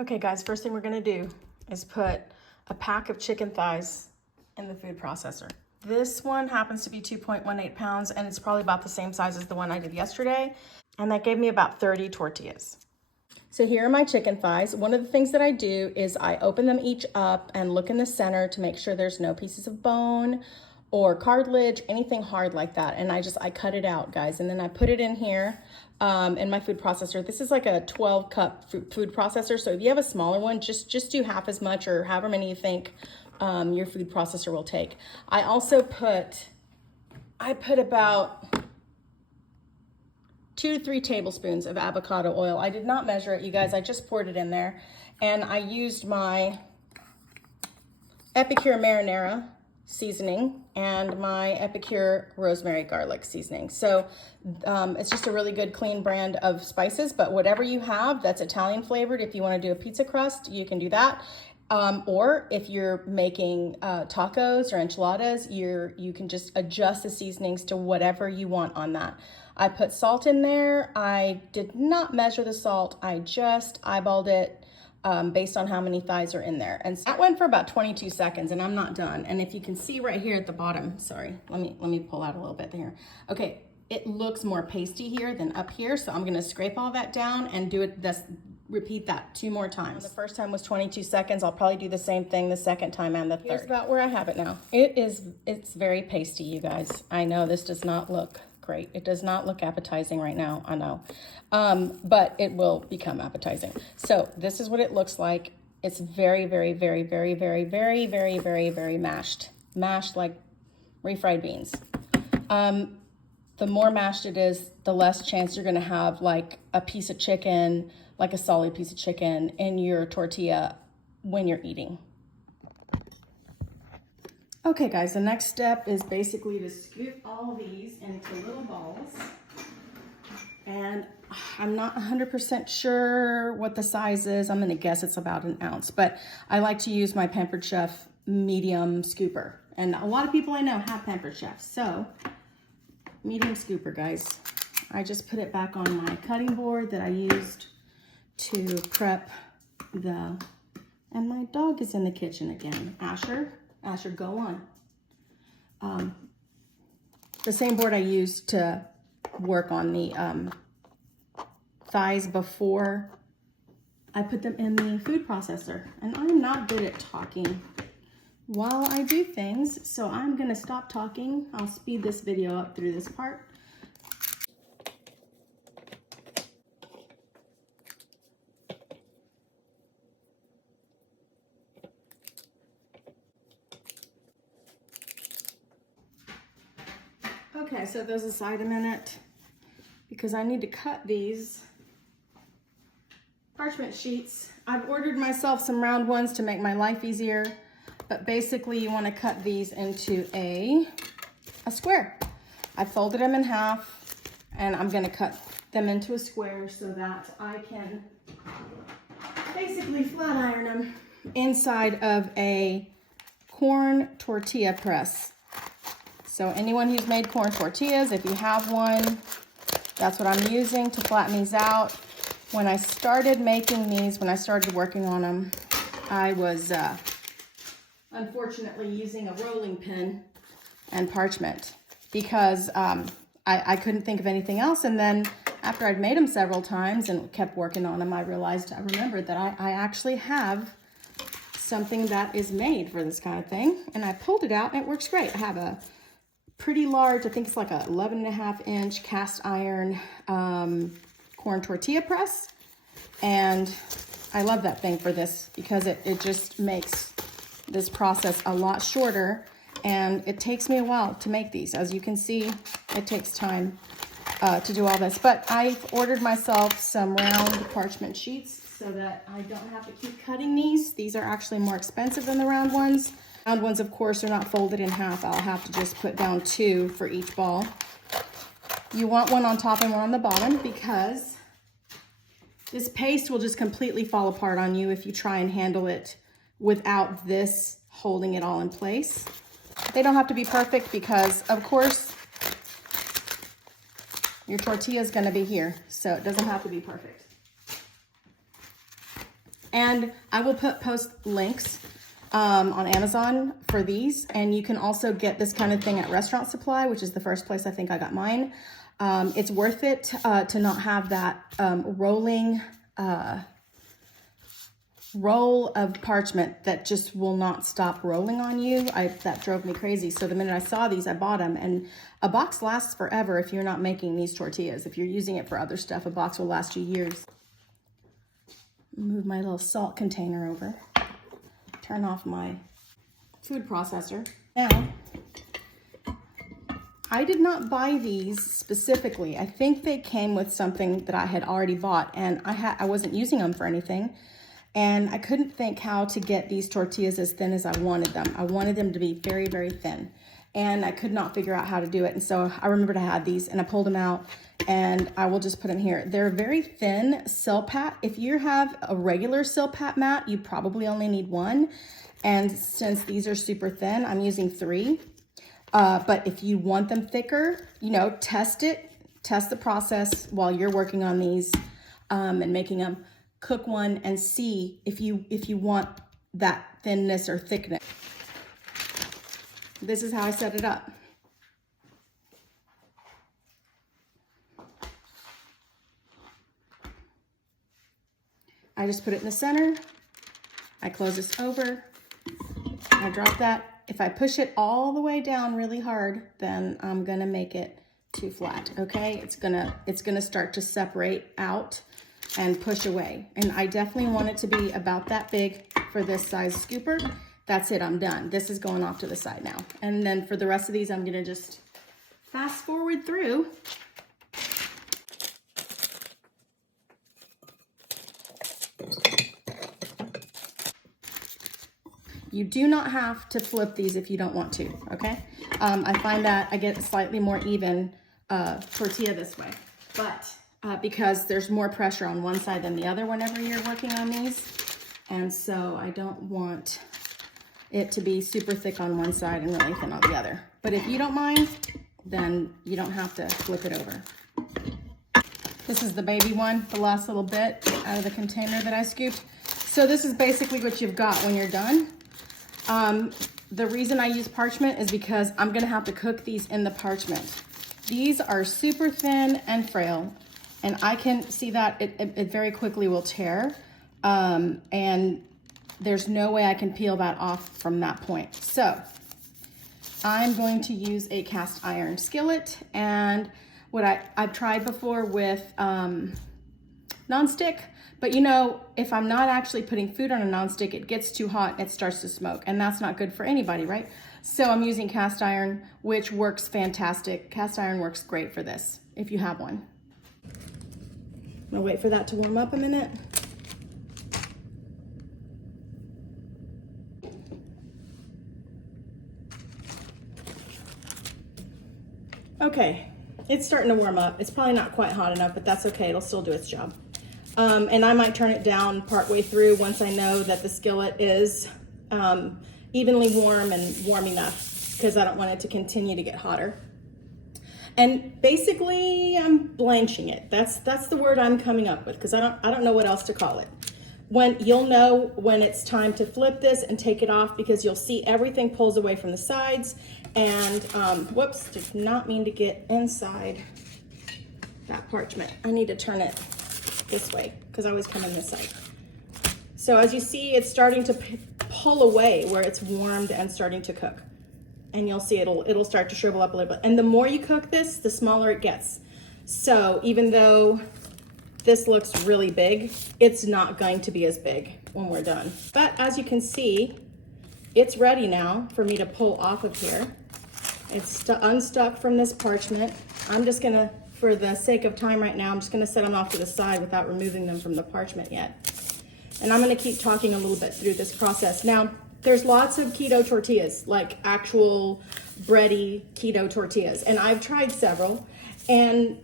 Okay guys, first thing we're gonna do is put a pack of chicken thighs in the food processor. This one happens to be 2.18 pounds and it's probably about the same size as the one I did yesterday. And that gave me about 30 tortillas. So here are my chicken thighs. One of the things that I do is I open them each up and look in the center to make sure there's no pieces of bone or cartilage, anything hard like that. And I cut it out, guys. And then I put it in here in my food processor. This is like a 12-cup food processor. So if you have a smaller one, just do half as much or however many you think your food processor will take. I also put about 2 to 3 tablespoons of avocado oil. I did not measure it, you guys. I just poured it in there. And I used my Epicure marinara seasoning and my Epicure rosemary garlic seasoning. So it's just a really good clean brand of spices, but whatever you have that's Italian flavored, if you want to do a pizza crust, you can do that. Or if you're making tacos or enchiladas, you can just adjust the seasonings to whatever you want on that. I put salt in there. I did not measure the salt. I just eyeballed it based on how many thighs are in there. And so that went for about 22 seconds and I'm not done. And if you can see right here at the bottom, sorry, let me pull out a little bit here. Okay, it looks more pasty here than up here. So I'm gonna scrape all that down and repeat that 2 more times. The first time was 22 seconds. I'll probably do the same thing the second time and the third. Here's about where I have it now. It's very pasty, you guys. I know this does not look great. It does not look appetizing right now, I know. But it will become appetizing. So this is what it looks like. It's very, very, very, very, very, very, very, very, very mashed. Mashed like refried beans. The more mashed it is, the less chance you're gonna have like a piece of chicken, like a solid piece of chicken in your tortilla when you're eating. Okay guys, the next step is basically to scoop all these into little balls. And I'm not 100% sure what the size is. I'm gonna guess it's about an ounce, but I like to use my Pampered Chef medium scooper. And a lot of people I know have Pampered Chef. So, medium scooper, guys. I just put it back on my cutting board that I used to prep and my dog is in the kitchen again. Asher, go on. The same board I used to work on the thighs before I put them in the food processor. And I'm not good at talking while I do things, so I'm gonna stop talking. I'll speed this video up through this part. Okay, set those aside a minute because I need to cut these parchment sheets. I've ordered myself some round ones to make my life easier, but basically you want to cut these into a square. I folded them in half and I'm going to cut them into a square so that I can basically flat iron them inside of a corn tortilla press. So anyone who's made corn tortillas, if you have one, that's what I'm using to flatten these out. When I started making these, when I started working on them, I was unfortunately using a rolling pin and parchment because I couldn't think of anything else. And then after I'd made them several times and kept working on them, I remembered that I actually have something that is made for this kind of thing. And I pulled it out and it works great. I have a pretty large, I think it's like a 11.5-inch cast iron corn tortilla press. And I love that thing for this because it just makes this process a lot shorter and it takes me a while to make these. As you can see, it takes time to do all this. But I've ordered myself some round parchment sheets so that I don't have to keep cutting these. These are actually more expensive than the round ones. Round ones, of course, are not folded in half. I'll have to just put down 2 for each ball. You want one on top and one on the bottom because this paste will just completely fall apart on you if you try and handle it without this holding it all in place. They don't have to be perfect because, of course, your tortilla is going to be here, so it doesn't have to be perfect. And I will post links on Amazon for these. And you can also get this kind of thing at Restaurant Supply, which is the first place I think I got mine. It's worth it to not have that rolling roll of parchment that just will not stop rolling on you. That drove me crazy. So the minute I saw these, I bought them. And a box lasts forever if you're not making these tortillas. If you're using it for other stuff, a box will last you years. Move my little salt container over. Turn off my food processor. Now, I did not buy these specifically. I think they came with something that I had already bought, and I wasn't using them for anything. And I couldn't think how to get these tortillas as thin as I wanted them. I wanted them to be very, very thin. And I could not figure out how to do it. And so I remembered I had these and I pulled them out, and I will just put them here. They're very thin Silpat. If you have a regular Silpat mat, you probably only need one. And since these are super thin, I'm using 3. But if you want them thicker, you know, test the process while you're working on these and making them. Cook one and see if you want that thinness or thickness. This is how I set it up. I just put it in the center. I close this over. I drop that. If I push it all the way down really hard, then I'm gonna make it too flat, okay? It's gonna start to separate out and push away. And I definitely want it to be about that big for this size scooper. That's it, I'm done. This is going off to the side now. And then for the rest of these, I'm gonna just fast forward through. You do not have to flip these if you don't want to, okay? I find that I get a slightly more even tortilla this way, but because there's more pressure on one side than the other whenever you're working on these. And so I don't want it to be super thick on one side and really thin on the other. But if you don't mind, then you don't have to flip it over. This is the baby one, the last little bit out of the container that I scooped. So this is basically what you've got when you're done. The reason I use parchment is because I'm gonna have to cook these in the parchment. These are super thin and frail, and I can see that it very quickly will tear. And there's no way I can peel that off from that point. So I'm going to use a cast iron skillet, and what I've tried before with nonstick, but you know, if I'm not actually putting food on a nonstick, it gets too hot and it starts to smoke, and that's not good for anybody, right? So I'm using cast iron, which works fantastic. Cast iron works great for this, if you have one. I'm gonna wait for that to warm up a minute. Okay, it's starting to warm up. It's probably not quite hot enough, but that's okay. It'll still do its job. And I might turn it down partway through once I know that the skillet is evenly warm and warm enough, because I don't want it to continue to get hotter. And basically, I'm blanching it. That's the word I'm coming up with, because I don't know what else to call it. When you'll know when it's time to flip this and take it off, because you'll see everything pulls away from the sides. And whoops, did not mean to get inside that parchment. I need to turn it this way, because I always come in this side. So as you see, it's starting to pull away where it's warmed and starting to cook. And you'll see it'll start to shrivel up a little bit. And the more you cook this, the smaller it gets. So even though this looks really big, it's not going to be as big when we're done. But as you can see, it's ready now for me to pull off of here. It's unstuck from this parchment. I'm just gonna, for the sake of time right now, I'm just gonna set them off to the side without removing them from the parchment yet. And I'm gonna keep talking a little bit through this process. Now, there's lots of keto tortillas, like actual bready keto tortillas. And I've tried several, and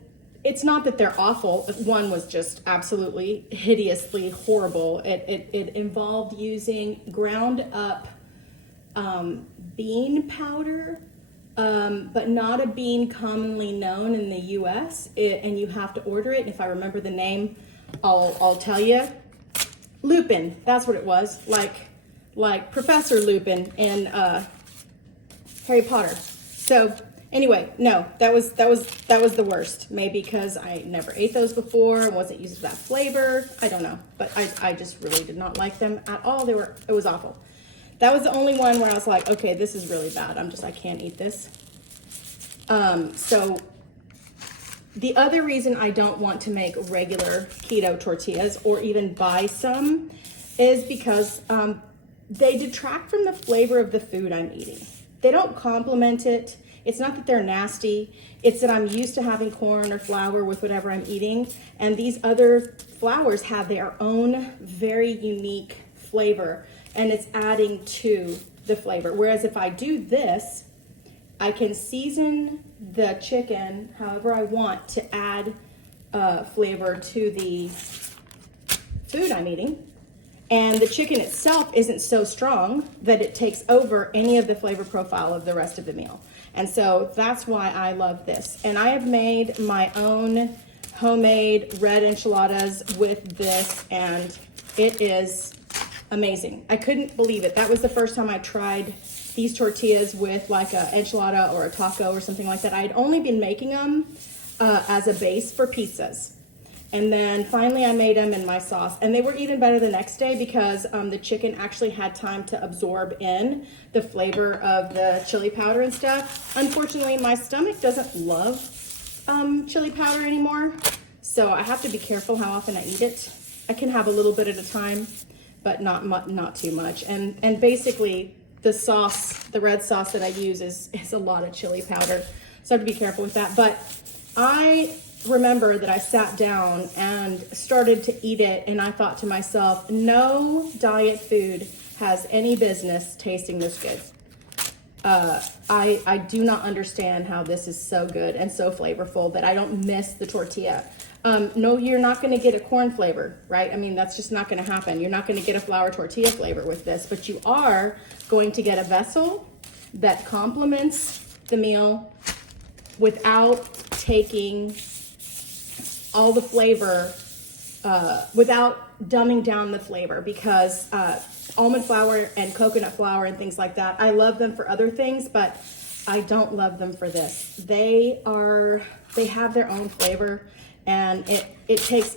it's not that they're awful. One was just absolutely hideously horrible. It involved using ground up bean powder, but not a bean commonly known in the US, and you have to order it. If I remember the name, I'll tell you. Lupin, that's what it was, like Professor Lupin in Harry Potter. So anyway, no, that was the worst. Maybe because I never ate those before and wasn't used to that flavor. I don't know, but I just really did not like them at all. It was awful. That was the only one where I was like, okay, this is really bad. I can't eat this. So the other reason I don't want to make regular keto tortillas or even buy some is because they detract from the flavor of the food I'm eating. They don't complement it. It's not that they're nasty. It's that I'm used to having corn or flour with whatever I'm eating. And these other flours have their own very unique flavor, and it's adding to the flavor. Whereas if I do this, I can season the chicken however I want to add flavor to the food I'm eating. And the chicken itself isn't so strong that it takes over any of the flavor profile of the rest of the meal. And so that's why I love this. And I have made my own homemade red enchiladas with this, and it is amazing. I couldn't believe it. That was the first time I tried these tortillas with like a enchilada or a taco or something like that. I had only been making them as a base for pizzas. And then finally I made them in my sauce, and they were even better the next day because the chicken actually had time to absorb in the flavor of the chili powder and stuff. Unfortunately, my stomach doesn't love chili powder anymore, so I have to be careful how often I eat it. I can have a little bit at a time, but not too much. And basically the sauce, the red sauce that I use is a lot of chili powder, so I have to be careful with that. But I remember that I sat down and started to eat it, and I thought to myself, no diet food has any business tasting this good. I do not understand how this is so good and so flavorful that I don't miss the tortilla. No, you're not going to get a corn flavor, right? I mean, that's just not going to happen. You're not going to get a flour tortilla flavor with this, but you are going to get a vessel that complements the meal without taking all the flavor, without dumbing down the flavor, because almond flour and coconut flour and things like that, I love them for other things, but I don't love them for this. They have their own flavor, and it takes,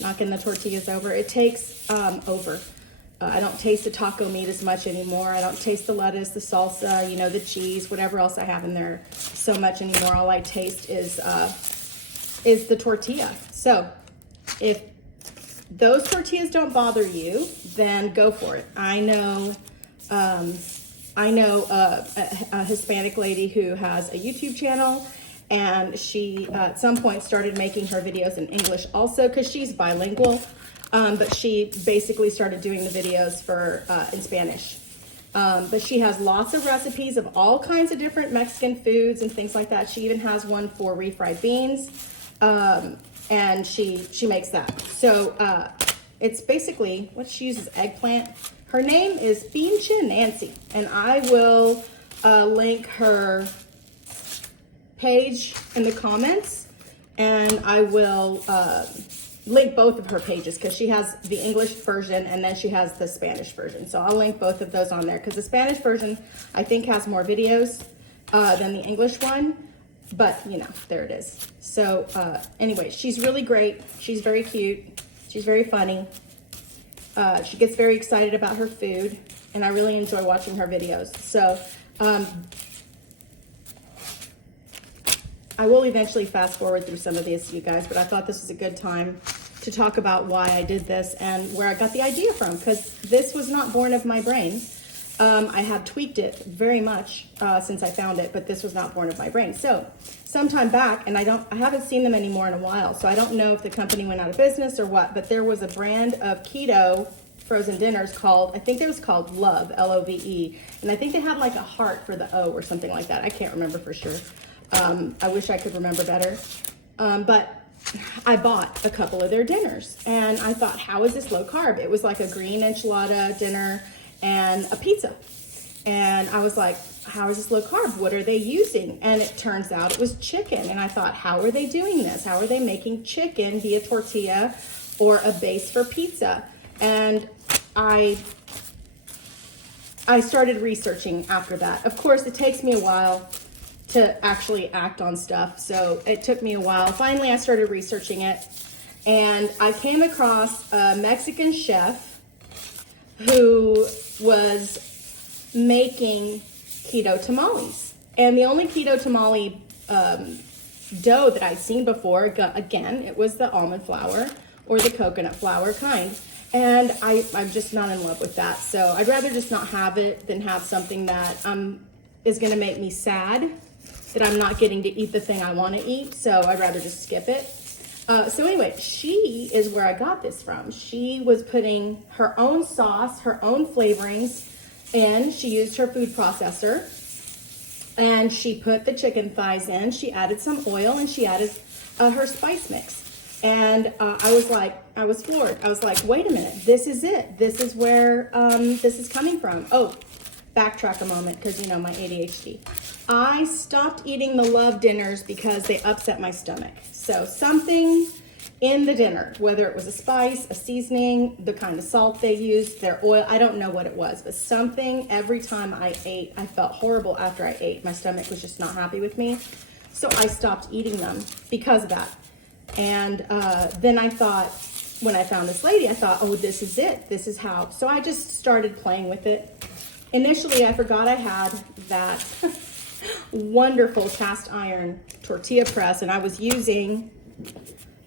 knocking the tortillas over, it takes over. I don't taste the taco meat as much anymore. I don't taste the lettuce, the salsa, the cheese, whatever else I have in there so much anymore. All I taste is the tortilla. So if those tortillas don't bother you, then go for it. I know a Hispanic lady who has a YouTube channel, and she at some point started making her videos in English also, because she's bilingual, but she basically started doing the videos in Spanish. But she has lots of recipes of all kinds of different Mexican foods and things like that. She even has one for refried beans. And she makes that. So it's basically, what she uses, eggplant. Her name is Pinche Nancy, and I will link her page in the comments, and I will link both of her pages, because she has the English version and then she has the Spanish version. So I'll link both of those on there, because the Spanish version I think has more videos than the English one. But, there it is. So, anyway, she's really great. She's very cute. She's very funny. She gets very excited about her food, and I really enjoy watching her videos. So, I will eventually fast forward through some of these, you guys, but I thought this was a good time to talk about why I did this and where I got the idea from, because this was not born of my brain. I have tweaked it very much since I found it, but this was not born of my brain. So sometime back, and I haven't seen them anymore in a while, so I don't know if the company went out of business or what, but there was a brand of keto frozen dinners called, I think it was called Love, L-O-V-E, and I think they had like a heart for the O or something like that. I can't remember for sure. I wish I could remember better. But I bought a couple of their dinners, and I thought, how is this low carb? It was like a green enchilada dinner and a pizza. And I was like, how is this low carb? What are they using? And it turns out it was chicken. And I thought, how are they doing this? How are they making chicken be a tortilla or a base for pizza. And I started researching after that. Of course, it takes me a while to actually act on stuff, so it took me a while. Finally, I started researching it, and I came across a Mexican chef who was making keto tamales. And the only keto tamale dough that I'd seen before, again, it was the almond flour or the coconut flour kind. And I'm just not in love with that. So I'd rather just not have it than have something that is gonna make me sad that I'm not getting to eat the thing I wanna eat. So I'd rather just skip it. So anyway, she is where I got this from. She was putting her own sauce, her own flavorings in. She used her food processor, and she put the chicken thighs in. She added some oil, and she added her spice mix. And I was floored. I was like, wait a minute, this is it. This is where this is coming from. Oh, backtrack a moment, because you know my ADHD. I stopped eating the love dinners because they upset my stomach. So something in the dinner, whether it was a spice, a seasoning, the kind of salt they used, their oil, I don't know what it was, but something, every time I ate, I felt horrible after I ate. My stomach was just not happy with me. So I stopped eating them because of that. And then I thought, when I found this lady, I thought, oh, this is it. This is how. So I just started playing with it. Initially, I forgot I had that wonderful cast iron tortilla press, and I was using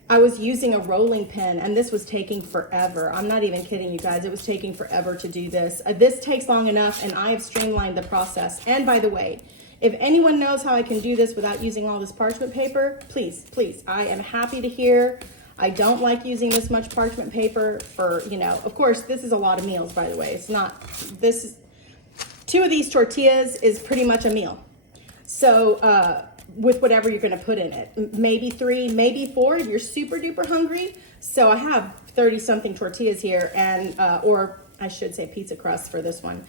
a rolling pin, and this was taking forever. I'm not even kidding you guys. It was taking forever to do this. This takes long enough, and I have streamlined the process. And by the way, if anyone knows how I can do this without using all this parchment paper, please, please, I am happy to hear. I don't like using this much parchment paper for, you know, of course, this is a lot of meals, by the way. It's not, this is, 2 of these tortillas is pretty much a meal. So with whatever you're gonna put in it, maybe 3, maybe 4 if you're super duper hungry. So I have 30 something tortillas here, and or I should say pizza crust for this one.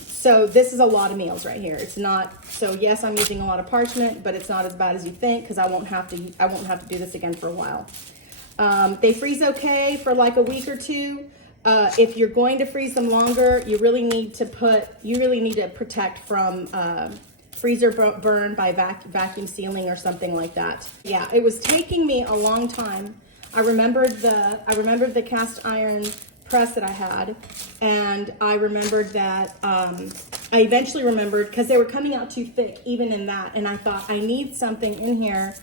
So this is a lot of meals right here. It's not, so yes, I'm using a lot of parchment, but it's not as bad as you think, because I won't have to do this again for a while. They freeze okay for like a week or 2. If you're going to freeze them longer, you really need to protect from freezer burn by vacuum sealing or something like that. Yeah, it was taking me a long time. I remembered the cast iron press that I had, and I remembered that I eventually remembered, because they were coming out too thick even in that, and I thought I need something in here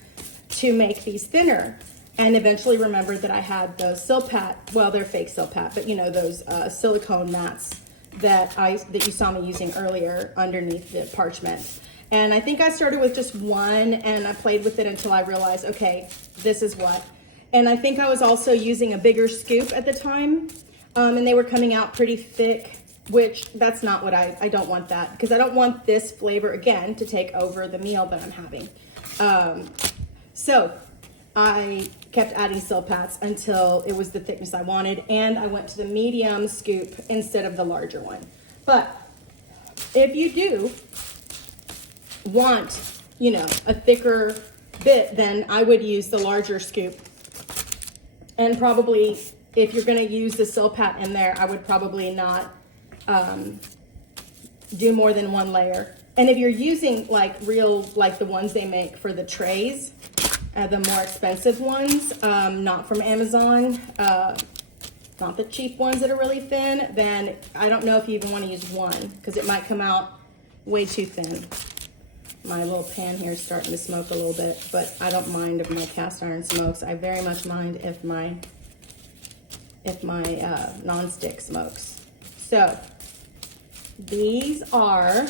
to make these thinner. And eventually remembered that I had those Silpat, well, they're fake Silpat, but you know, those silicone mats that you saw me using earlier underneath the parchment. And I think I started with just one, and I played with it until I realized, okay, this is what. And I think I was also using a bigger scoop at the time, and they were coming out pretty thick, which that's not what I don't want that, because I don't want this flavor again to take over the meal that I'm having. So I kept adding Silpats until it was the thickness I wanted, and I went to the medium scoop instead of the larger one. But if you do want, you know, a thicker bit, then I would use the larger scoop. And probably, if you're gonna use the Silpat in there, I would probably not do more than 1 layer. And if you're using like the ones they make for the trays, the more expensive ones, not from Amazon, not the cheap ones that are really thin, then I don't know if you even want to use 1, because it might come out way too thin. My little pan here is starting to smoke a little bit, but I don't mind if my cast iron smokes. I very much mind if my non-stick smokes. So these are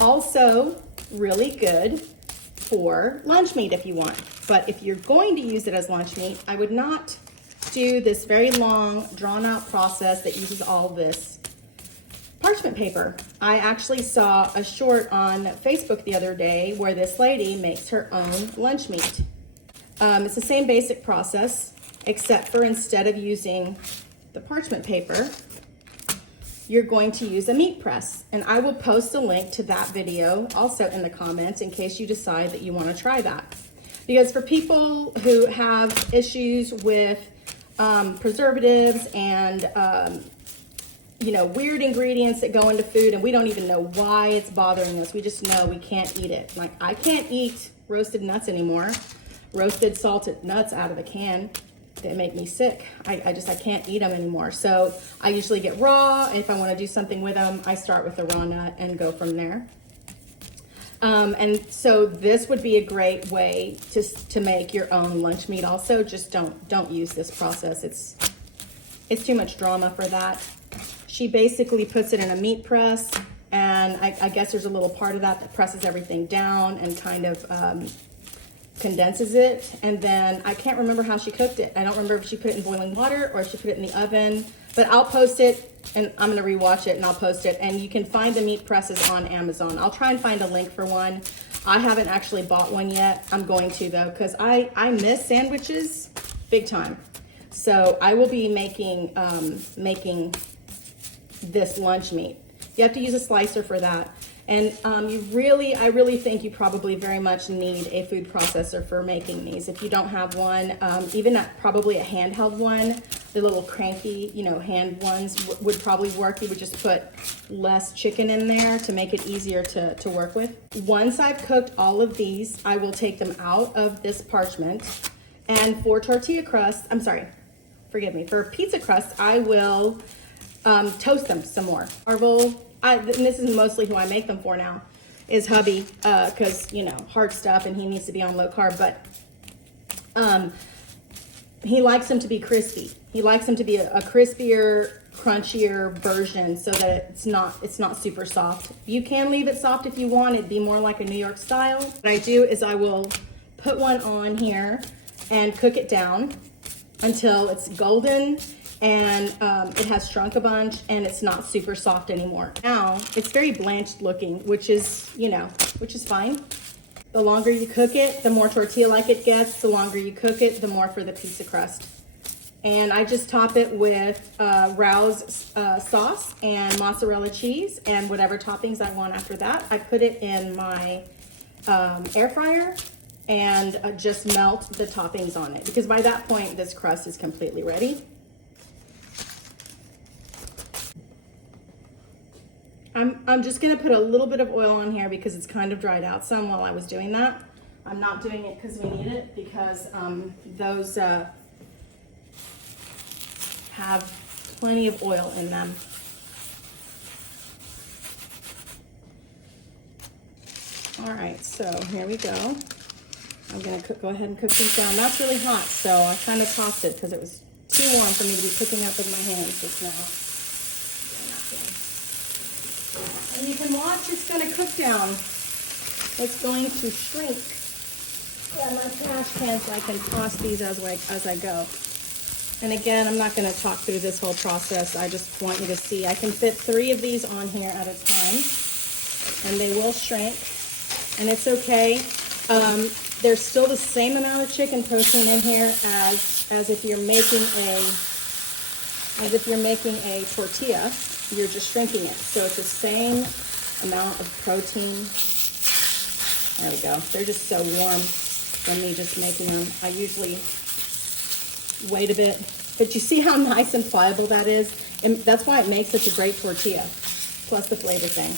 also really good for lunch meat if you want. But if you're going to use it as lunch meat, I would not do this very long, drawn out process that uses all this parchment paper. I actually saw a short on Facebook the other day where this lady makes her own lunch meat. It's the same basic process, except for instead of using the parchment paper, you're going to use a meat press. And I will post a link to that video also in the comments in case you decide that you want to try that. Because for people who have issues with preservatives and you know, weird ingredients that go into food, and we don't even know why it's bothering us. We just know we can't eat it. Like, I can't eat roasted nuts anymore. Roasted salted nuts out of the can, they make me sick. I can't eat them anymore. So I usually get raw. If I want to do something with them, I start with the raw nut and go from there. And so this would be a great way to make your own lunch meat. Also, just don't use this process. It's too much drama for that. She basically puts it in a meat press, and I guess there's a little part of that presses everything down and kind of condenses it. And then I can't remember how she cooked it. I don't remember if she put it in boiling water or if she put it in the oven, but I'll post it, and I'm gonna rewatch it and I'll post it. And you can find the meat presses on Amazon. I'll try and find a link for one. I haven't actually bought one yet. I'm going to though, because I miss sandwiches big time. So I will be making this lunch meat. You have to use a slicer for that. And I really think you probably very much need a food processor for making these. If you don't have one, even probably a handheld one, the little cranky, you know, hand ones would probably work. You would just put less chicken in there to make it easier to work with. Once I've cooked all of these, I will take them out of this parchment. And for tortilla crust, for pizza crust, I will toast them some more. Marvel, and this is mostly who I make them for now, is hubby, because, you know, hard stuff and he needs to be on low carb, but he likes them to be crispy. He likes them to be a crispier, crunchier version so that it's not super soft. You can leave it soft if you want. It'd be more like a New York style. What I do is I will put one on here and cook it down until it's golden and it has shrunk a bunch and it's not super soft anymore. Now it's very blanched looking, which is fine. The longer you cook it, the more tortilla-like it gets. The longer you cook it, the more for the pizza crust. And I just top it with Rao's sauce and mozzarella cheese and whatever toppings I want after that. I put it in my air fryer and just melt the toppings on it, because by that point this crust is completely ready. I'm just gonna put a little bit of oil on here because it's kind of dried out some while I was doing that. I'm not doing it because we need it, because those have plenty of oil in them. All right, so here we go. I'm gonna go ahead and cook these down. That's really hot, so I kind of tossed it because it was too warm for me to be cooking up with my hands just now. And you can watch, it's gonna cook down. It's going to shrink. Yeah, my trash can, so I can toss these as I go. And again, I'm not gonna talk through this whole process. I just want you to see. I can fit 3 of these on here at a time, and they will shrink, and it's okay. There's still the same amount of chicken protein in here as if you're making a tortilla. You're just shrinking it, so it's the same amount of protein. There we go. They're just so warm from me just making them. I usually wait a bit, but you see how nice and pliable that is, and that's why it makes such a great tortilla, plus the flavor thing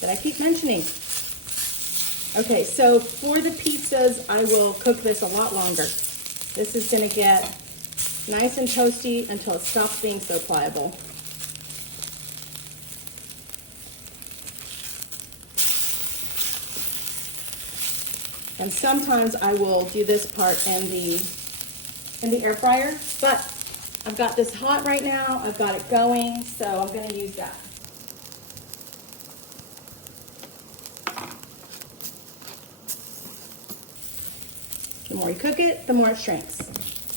that I keep mentioning. Okay, so for the pizzas, I will cook this a lot longer. This is gonna get nice and toasty until it stops being so pliable. And sometimes I will do this part in the air fryer, but I've got this hot right now. I've got it going, so I'm gonna use that. The more you cook it, the more it shrinks.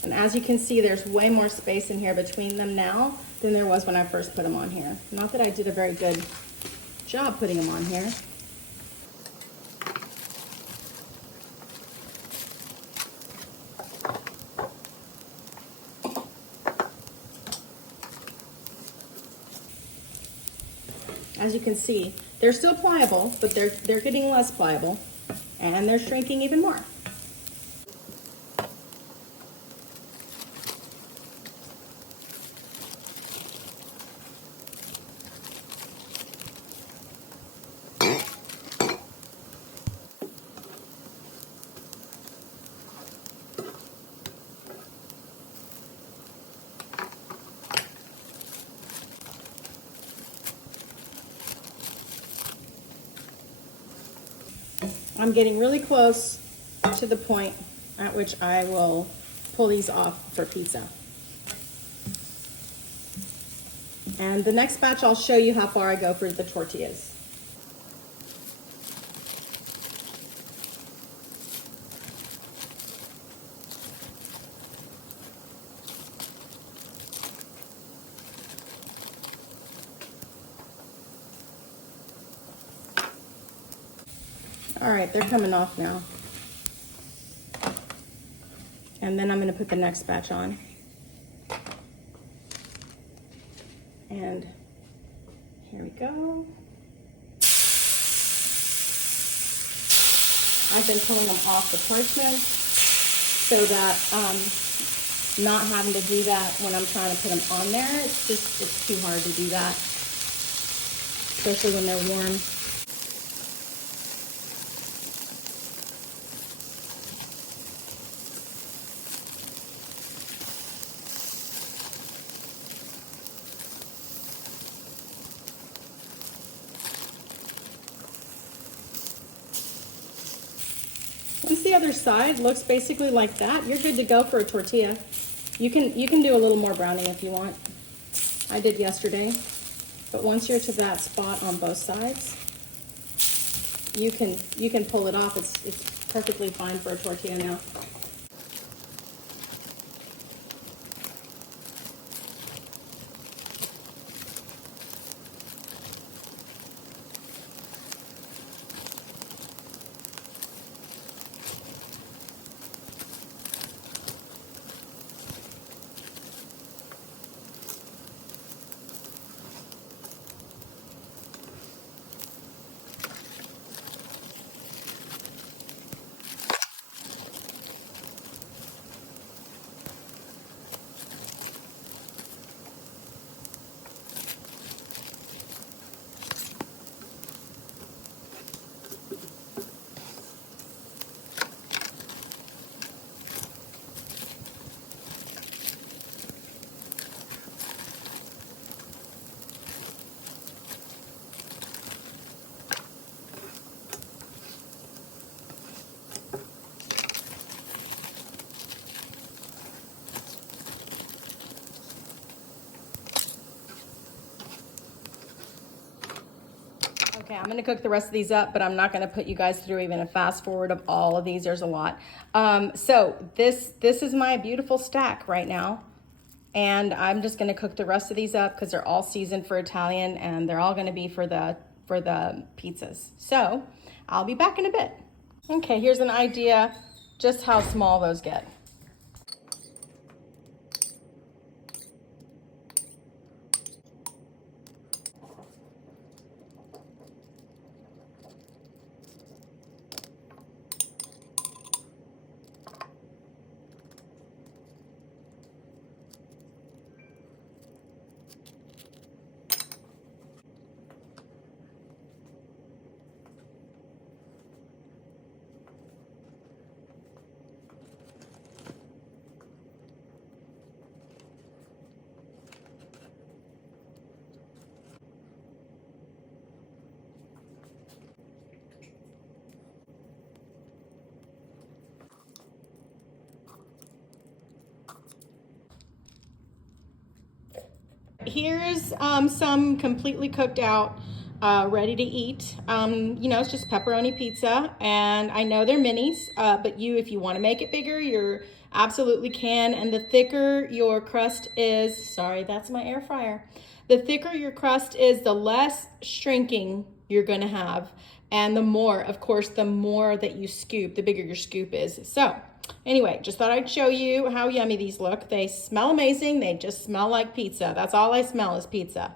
And as you can see, there's way more space in here between them now than there was when I first put them on here. Not that I did a very good job putting them on here. As you can see, they're still pliable, but they're getting less pliable, and they're shrinking even more. I'm getting really close to the point at which I will pull these off for pizza. And the next batch, I'll show you how far I go for the tortillas. All right, they're coming off now. And then I'm gonna put the next batch on. And here we go. I've been pulling them off the parchment so that not having to do that when I'm trying to put them on there. It's too hard to do that, especially when they're warm. Once the other side looks basically like that, you're good to go for a tortilla. You can do a little more browning if you want. I did yesterday, but once you're to that spot on both sides, you can pull it off. It's perfectly fine for a tortilla now. Okay, I'm gonna cook the rest of these up, but I'm not gonna put you guys through even a fast forward of all of these. There's a lot. So this is my beautiful stack right now. And I'm just gonna cook the rest of these up because they're all seasoned for Italian and they're all gonna be for the pizzas. So I'll be back in a bit. Okay, here's an idea just how small those get. Here's some completely cooked out, ready to eat. You know, it's just pepperoni pizza, and I know they're minis, but if you want to make it bigger, you absolutely can. And the thicker your crust is, sorry, that's my air fryer. The thicker your crust is, the less shrinking you're gonna have. And the more, of course, the more that you scoop, the bigger your scoop is. So anyway, just thought I'd show you how yummy these look. They smell amazing. They just smell like pizza. That's all I smell is pizza.